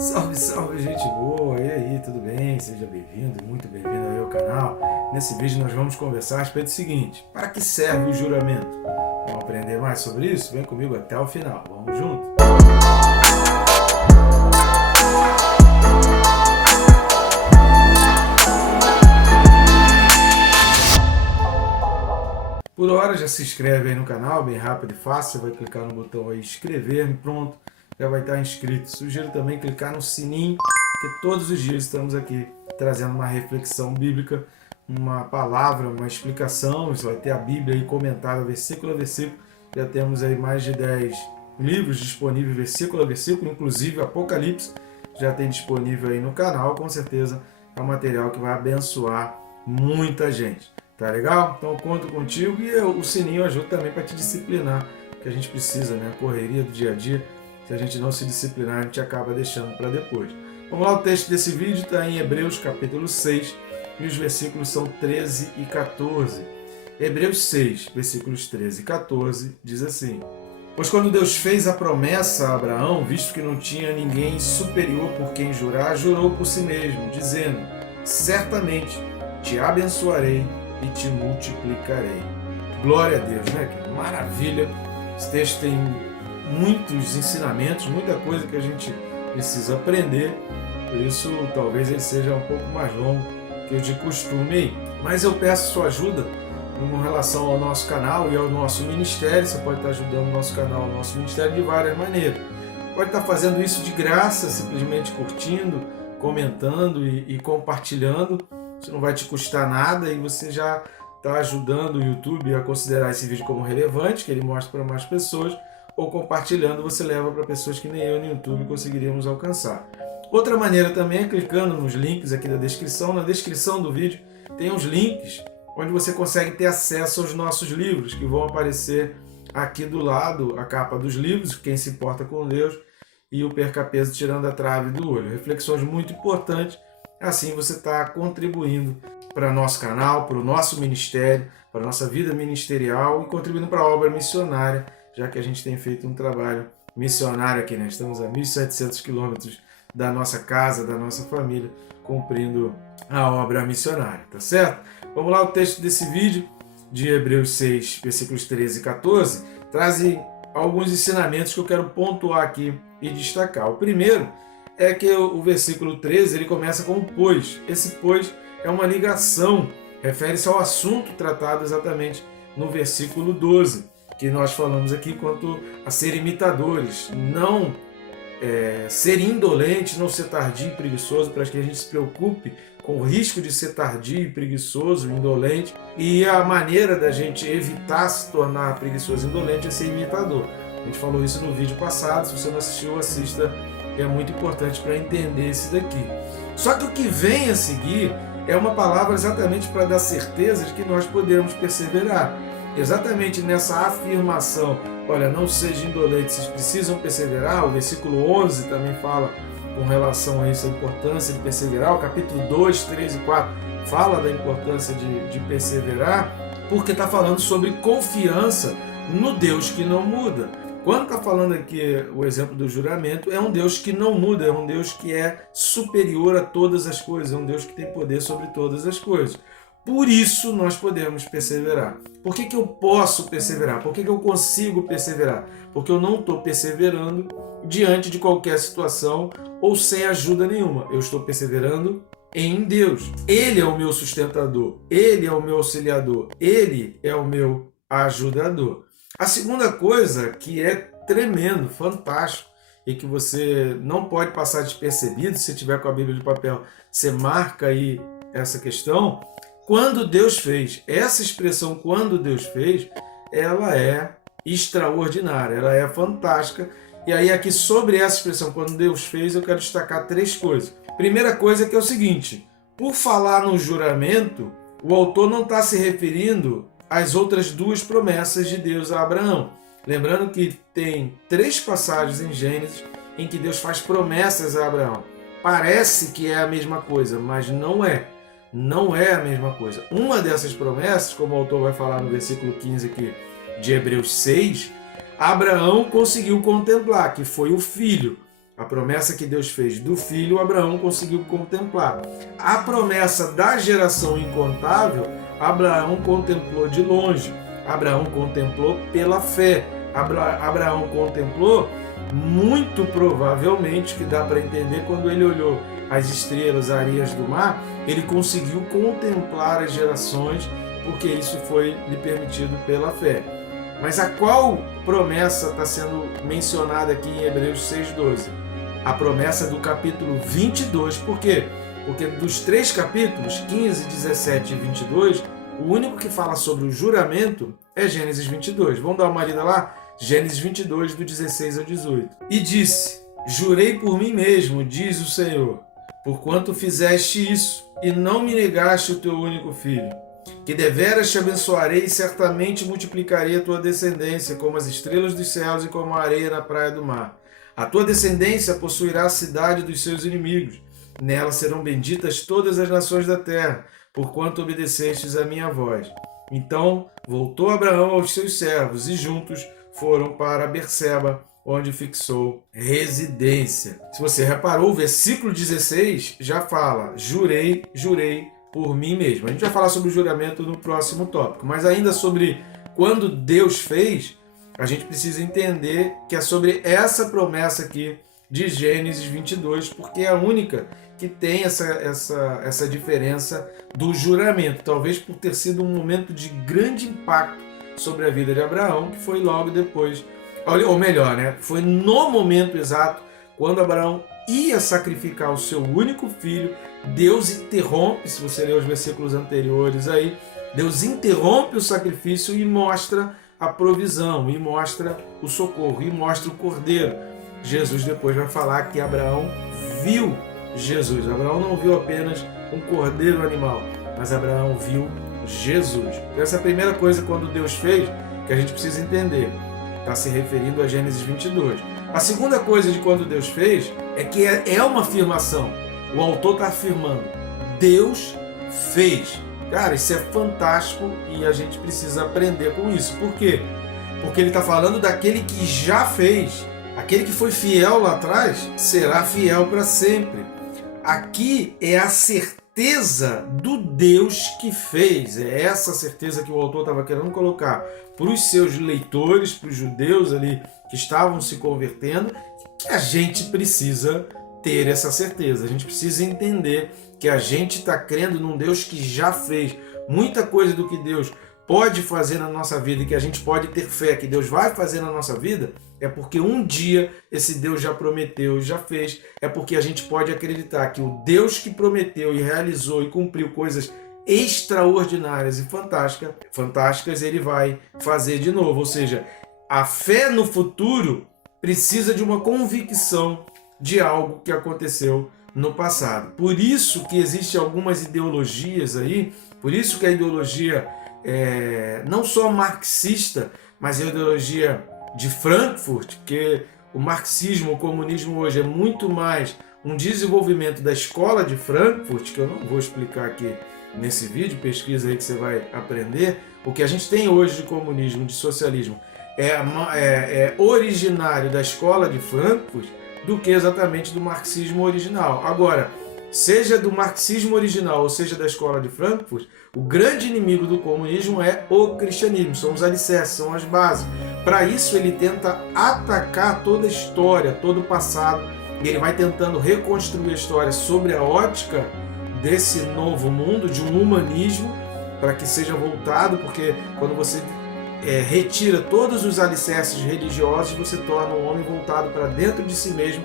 Salve, salve, gente boa! E aí, tudo bem? Seja bem-vindo, muito bem-vindo ao meu canal. Nesse vídeo nós vamos conversar a respeito do seguinte: para que serve o juramento? Vamos aprender mais sobre isso? Vem comigo até o final, vamos junto? Por hora já se inscreve aí no canal, bem rápido e fácil, você vai clicar no botão aí inscrever-me, pronto, já vai estar inscrito. Sugiro também clicar no sininho, porque todos os dias estamos aqui trazendo uma reflexão bíblica, uma palavra, uma explicação. Você vai ter a Bíblia aí comentada versículo a versículo. Já temos aí mais de 10 livros disponíveis versículo a versículo, inclusive Apocalipse já tem disponível aí no canal. Com certeza é um material que vai abençoar muita gente. Tá legal? Então eu conto contigo e o sininho ajuda também para te disciplinar, que a gente precisa, né? A correria do dia a dia. Se a gente não se disciplinar, a gente acaba deixando para depois. Vamos lá, o texto desse vídeo está em Hebreus capítulo 6 e os versículos são 13 e 14. Hebreus 6, versículos 13 e 14 diz assim: Pois quando Deus fez a promessa a Abraão, visto que não tinha ninguém superior por quem jurar, jurou por si mesmo, dizendo: Certamente te abençoarei e te multiplicarei. Glória a Deus, né? Que maravilha! Esse texto tem muitos ensinamentos, muita coisa que a gente precisa aprender, por isso talvez ele seja um pouco mais longo que o de costume. Mas eu peço sua ajuda em relação ao nosso canal e ao nosso ministério. Você pode estar ajudando o nosso canal, o nosso ministério de várias maneiras. Pode estar fazendo isso de graça, simplesmente curtindo, comentando e compartilhando. Isso não vai te custar nada e você já está ajudando o YouTube a considerar esse vídeo como relevante, que ele mostra para mais pessoas, ou compartilhando você leva para pessoas que nem eu no YouTube conseguiríamos alcançar. Outra maneira também é clicando nos links aqui da descrição. Na descrição do vídeo tem uns links onde você consegue ter acesso aos nossos livros, que vão aparecer aqui do lado, a capa dos livros, Quem se importa com Deus, e o Perca Peso tirando a trave do olho. Reflexões muito importantes. Assim você está contribuindo para o nosso canal, para o nosso ministério, para a nossa vida ministerial e contribuindo para a obra missionária, já que a gente tem feito um trabalho missionário aqui, né? Estamos a 1.700 quilômetros da nossa casa, da nossa família, cumprindo a obra missionária, tá certo? Vamos lá, o texto desse vídeo, de Hebreus 6, versículos 13 e 14, traz alguns ensinamentos que eu quero pontuar aqui e destacar. O primeiro é que o versículo 13 ele começa com o pois. Esse pois é uma ligação, refere-se ao assunto tratado exatamente no versículo 12, que nós falamos aqui quanto a ser imitadores, não ser indolente, não ser tardio e preguiçoso, para que a gente se preocupe com o risco de ser tardio e preguiçoso, indolente, e a maneira da gente evitar se tornar preguiçoso e indolente é ser imitador. A gente falou isso no vídeo passado, se você não assistiu, assista, é muito importante para entender esse daqui. Só que o que vem a seguir é uma palavra exatamente para dar certeza de que nós podemos perseverar. Exatamente nessa afirmação, olha, não seja indolente, vocês precisam perseverar. O versículo 11 também fala com relação a isso, a importância de perseverar. O capítulo 2, 3 e 4 fala da importância de perseverar, porque está falando sobre confiança no Deus que não muda. Quando está falando aqui o exemplo do juramento, é um Deus que não muda, é um Deus que é superior a todas as coisas, é um Deus que tem poder sobre todas as coisas. Por isso nós podemos perseverar. Por que eu posso perseverar? Por que eu consigo perseverar? Porque eu não estou perseverando diante de qualquer situação ou sem ajuda nenhuma. Eu estou perseverando em Deus. Ele é o meu sustentador, Ele é o meu auxiliador, Ele é o meu ajudador. A segunda coisa que é tremendo, fantástico, e que você não pode passar despercebido, se tiver com a Bíblia de papel, você marca aí essa questão. Quando Deus fez, essa expressão quando Deus fez, ela é extraordinária, ela é fantástica. E aí aqui sobre essa expressão quando Deus fez, eu quero destacar três coisas. Primeira coisa que é o seguinte: por falar no juramento, o autor não está se referindo às outras duas promessas de Deus a Abraão. Lembrando que tem 3 passagens em Gênesis em que Deus faz promessas a Abraão. Parece que é a mesma coisa, mas não é. Não é a mesma coisa. Uma dessas promessas, como o autor vai falar no versículo 15 aqui de Hebreus 6, Abraão conseguiu contemplar, que foi o filho. A promessa que Deus fez do filho, Abraão conseguiu contemplar. A promessa da geração incontável, Abraão contemplou de longe. Abraão contemplou pela fé. Abraão contemplou muito provavelmente, que dá para entender quando ele olhou as estrelas, as areias do mar, ele conseguiu contemplar as gerações, porque isso foi lhe permitido pela fé. Mas a qual promessa está sendo mencionada aqui em Hebreus 6,12? A promessa do capítulo 22. Por quê? Porque dos 3 capítulos, 15, 17 e 22, o único que fala sobre o juramento é Gênesis 22. Vamos dar uma lida lá? Gênesis 22, do 16 ao 18. E disse: jurei por mim mesmo, diz o Senhor, porquanto fizeste isso, e não me negaste o teu único filho, que deveras te abençoarei e certamente multiplicarei a tua descendência, como as estrelas dos céus e como a areia na praia do mar. A tua descendência possuirá a cidade dos seus inimigos. Nela serão benditas todas as nações da terra, porquanto obedecestes a minha voz. Então voltou Abraão aos seus servos, e juntos foram para Berseba, onde fixou residência. Se você reparou, o versículo 16 já fala: jurei por mim mesmo. A gente vai falar sobre o juramento no próximo tópico, mas ainda sobre quando Deus fez, a gente precisa entender que é sobre essa promessa aqui de Gênesis 22, porque é a única que tem essa diferença do juramento, talvez por ter sido um momento de grande impacto sobre a vida de Abraão, que foi logo depois, ou melhor, né? Foi no momento exato, quando Abraão ia sacrificar o seu único filho. Deus interrompe, se você ler os versículos anteriores aí, Deus interrompe o sacrifício e mostra a provisão, e mostra o socorro, e mostra o cordeiro. Jesus depois vai falar que Abraão viu Jesus. Abraão não viu apenas um cordeiro animal, mas Abraão viu Jesus. Então, essa é a primeira coisa quando Deus fez, que a gente precisa entender. Está se referindo a Gênesis 22. A segunda coisa de quando Deus fez é que é uma afirmação. O autor está afirmando: Deus fez. Cara, isso é fantástico e a gente precisa aprender com isso. Por quê? Porque ele está falando daquele que já fez. Aquele que foi fiel lá atrás será fiel para sempre. Aqui é a certeza do Deus que fez. É essa certeza que o autor estava querendo colocar para os seus leitores, para os judeus ali que estavam se convertendo, que a gente precisa ter essa certeza. A gente precisa entender que a gente está crendo num Deus que já fez. Muita coisa do que Deus pode fazer na nossa vida e que a gente pode ter fé que Deus vai fazer na nossa vida, é porque um dia esse Deus já prometeu, já fez. É porque a gente pode acreditar que o Deus que prometeu e realizou e cumpriu coisas extraordinárias e fantásticas, ele vai fazer de novo. Ou seja, a fé no futuro precisa de uma convicção de algo que aconteceu no passado. Por isso que existem algumas ideologias aí, por isso que a ideologia não só marxista, mas a ideologia de Frankfurt, porque o marxismo, o comunismo hoje é muito mais um desenvolvimento da escola de Frankfurt, que eu não vou explicar aqui nesse vídeo, pesquisa aí que você vai aprender. O que a gente tem hoje de comunismo, de socialismo, é originário da escola de Frankfurt do que exatamente do marxismo original. Agora, seja do marxismo original ou seja da escola de Frankfurt, o grande inimigo do comunismo é o cristianismo, são os alicerces, são as bases. Para isso ele tenta atacar toda a história, todo o passado, e ele vai tentando reconstruir a história sobre a ótica desse novo mundo, de um humanismo, para que seja voltado, porque quando você retira todos os alicerces religiosos, você torna um homem voltado para dentro de si mesmo.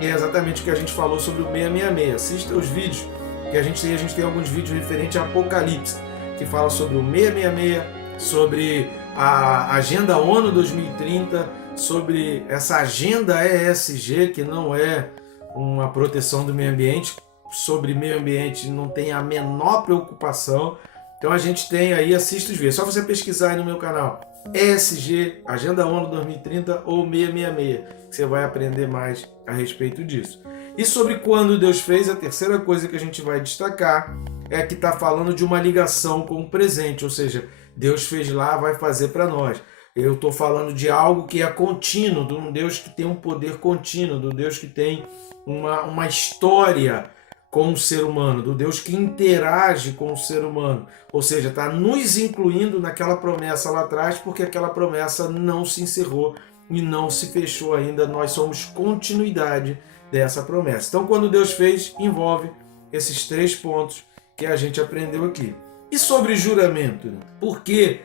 E é exatamente o que a gente falou sobre o 666. Assista os vídeos que a gente tem alguns vídeos referentes a Apocalipse, que fala sobre o 666, sobre a Agenda ONU 2030, sobre essa agenda ESG, que não é uma proteção do meio ambiente, sobre meio ambiente não tem a menor preocupação. Então a gente tem aí, assista os vídeos, é só você pesquisar aí no meu canal, ESG, Agenda ONU 2030 ou 666, que você vai aprender mais a respeito disso. E sobre quando Deus fez, a terceira coisa que a gente vai destacar é que está falando de uma ligação com o presente, ou seja, Deus fez lá, vai fazer para nós. Eu estou falando de algo que é contínuo, de um Deus que tem um poder contínuo, do Deus que tem uma história com o ser humano, do Deus que interage com o ser humano. Ou seja, está nos incluindo naquela promessa lá atrás, porque aquela promessa não se encerrou e não se fechou ainda. Nós somos continuidade dessa promessa. Então, quando Deus fez, envolve esses 3 pontos que a gente aprendeu aqui. E sobre juramento? Por quê?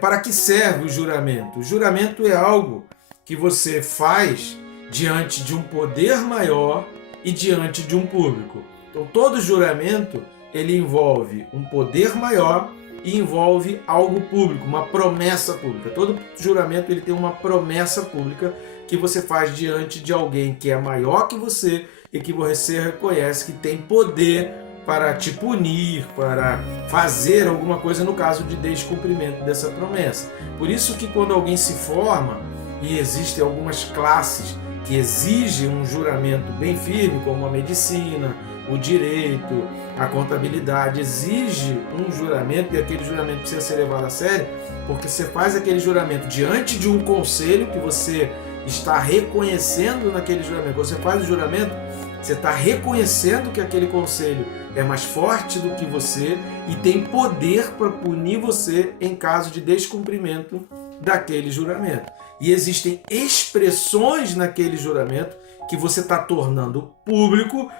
Para que serve o juramento? O juramento é algo que você faz diante de um poder maior e diante de um público. Então, todo juramento ele envolve um poder maior e envolve algo público, uma promessa pública. Todo juramento ele tem uma promessa pública que você faz diante de alguém que é maior que você e que você reconhece que tem poder para te punir, para fazer alguma coisa no caso de descumprimento dessa promessa. Por isso que quando alguém se forma, e existem algumas classes que exigem um juramento bem firme, como a medicina, o direito, a contabilidade, exige um juramento, e aquele juramento precisa ser levado a sério, porque você faz aquele juramento diante de um conselho que você está reconhecendo naquele juramento. Quando você faz o juramento, você está reconhecendo que aquele conselho é mais forte do que você e tem poder para punir você em caso de descumprimento daquele juramento. E existem expressões naquele juramento que você está tornando público,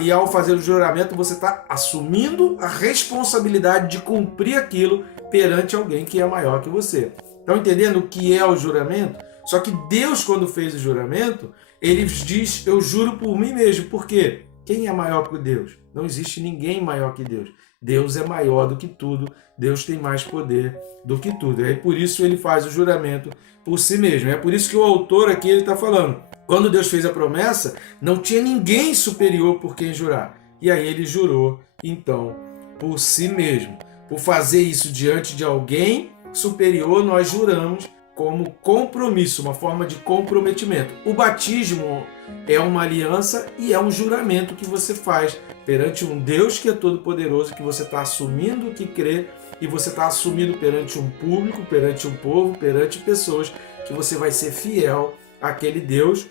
e ao fazer o juramento você está assumindo a responsabilidade de cumprir aquilo perante alguém que é maior que você. Estão entendendo o que é o juramento? Só que Deus, quando fez o juramento, ele diz: eu juro por mim mesmo. Por quê? Quem é maior que Deus? Não existe ninguém maior que Deus. Deus é maior do que tudo. Deus tem mais poder do que tudo. E por isso ele faz o juramento por si mesmo. É por isso que o autor aqui está falando. Quando Deus fez a promessa, não tinha ninguém superior por quem jurar. E aí ele jurou, então, por si mesmo. Por fazer isso diante de alguém superior, nós juramos como compromisso, uma forma de comprometimento. O batismo é uma aliança e é um juramento que você faz perante um Deus que é todo-poderoso, que você está assumindo que crê, e você está assumindo perante um público, perante um povo, perante pessoas, que você vai ser fiel àquele Deus,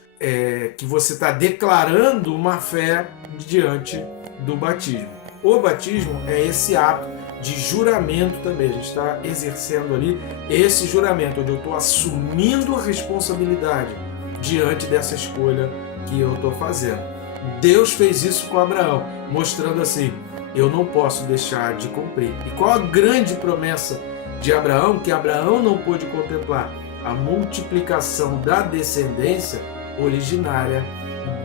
que você está declarando uma fé diante do batismo. O batismo é esse ato de juramento também. A gente está exercendo ali esse juramento, onde eu estou assumindo a responsabilidade diante dessa escolha que eu estou fazendo. Deus fez isso com Abraão, mostrando assim: eu não posso deixar de cumprir. E qual a grande promessa de Abraão, que Abraão não pôde contemplar? A multiplicação da descendência originária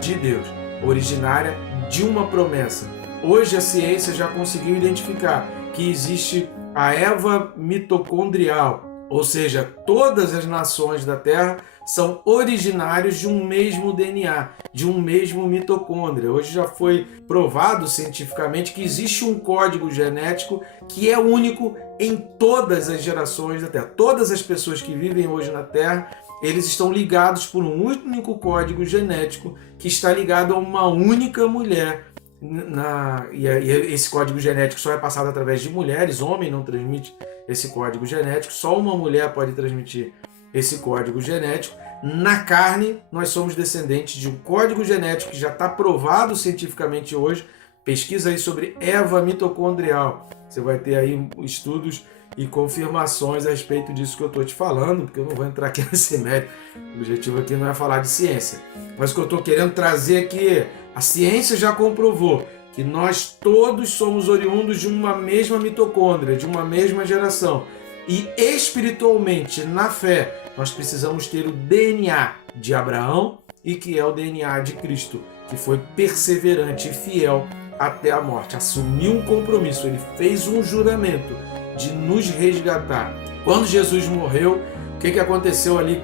de Deus, originária de uma promessa. Hoje a ciência já conseguiu identificar que existe a Eva mitocondrial, ou seja, todas as nações da Terra são originários de um mesmo DNA, de um mesmo mitocôndria. Hoje já foi provado cientificamente que existe um código genético que é único em todas as gerações da Terra. Todas as pessoas que vivem hoje na Terra, eles estão ligados por um único código genético que está ligado a uma única mulher. E esse código genético só é passado através de mulheres. Homem não transmite esse código genético, só uma mulher pode transmitir esse código genético. Na carne, nós somos descendentes de um código genético que já está provado cientificamente hoje. Pesquisa aí sobre Eva mitocondrial, você vai ter aí estudos e confirmações a respeito disso que eu estou te falando, porque eu não vou entrar aqui nesse mérito. O objetivo aqui não é falar de ciência, mas o que eu estou querendo trazer aqui é: a ciência já comprovou que nós todos somos oriundos de uma mesma mitocôndria, de uma mesma geração. E espiritualmente, na fé, nós precisamos ter o DNA de Abraão, e que é o DNA de Cristo, que foi perseverante e fiel até a morte. Assumiu um compromisso, ele fez um juramento de nos resgatar. Quando Jesus morreu, o que aconteceu ali,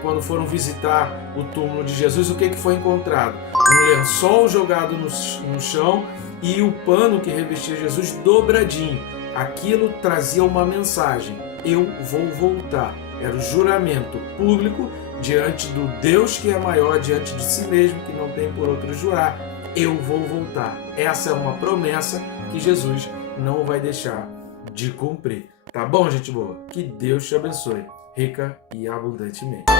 quando foram visitar o túmulo de Jesus, o que foi encontrado? Um lençol jogado no chão e o pano que revestia Jesus dobradinho. Aquilo trazia uma mensagem: eu vou voltar. Era o juramento público diante do Deus que é maior, diante de si mesmo, que não tem por outro jurar: eu vou voltar. Essa é uma promessa que Jesus não vai deixar de cumprir. Tá bom, gente boa? Que Deus te abençoe. rica e abundantemente.